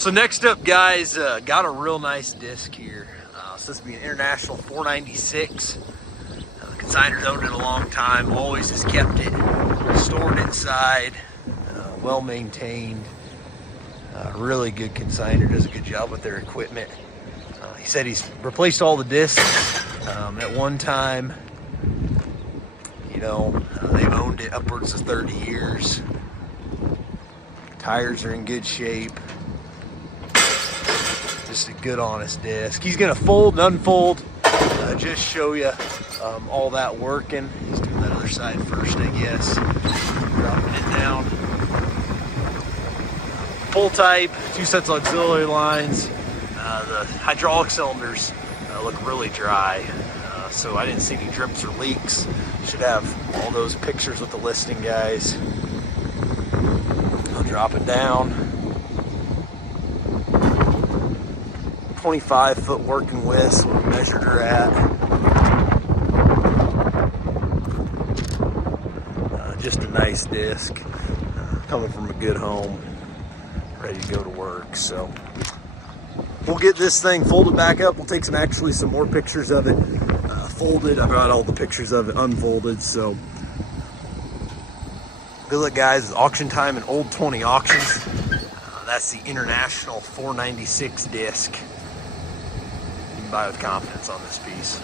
So next up, guys, got a real nice disc here. So this will be an International 496. The consignor's owned it a long time, always has kept it stored inside, well maintained. Really good consignor, does a good job with their equipment. He said he's replaced all the discs at one time. You know, they've owned it upwards of 30 years. Tires are in good shape. Just a good, honest disc. He's gonna fold and unfold, just show you all that working. He's doing that other side first, I guess. Dropping it down. Full type, 2 sets of auxiliary lines. The hydraulic cylinders look really dry, so I didn't see any drips or leaks. Should have all those pictures with the listing, guys. I'll drop it down. 25-foot working width, so we measured her at. Just a nice disc, coming from a good home, ready to go to work. So we'll get this thing folded back up. We'll take some more pictures of it folded. I've got all the pictures of it unfolded. So good luck, guys. It's auction time in Old 20 Auctions. That's the International 496 disc. Buy with confidence on this piece.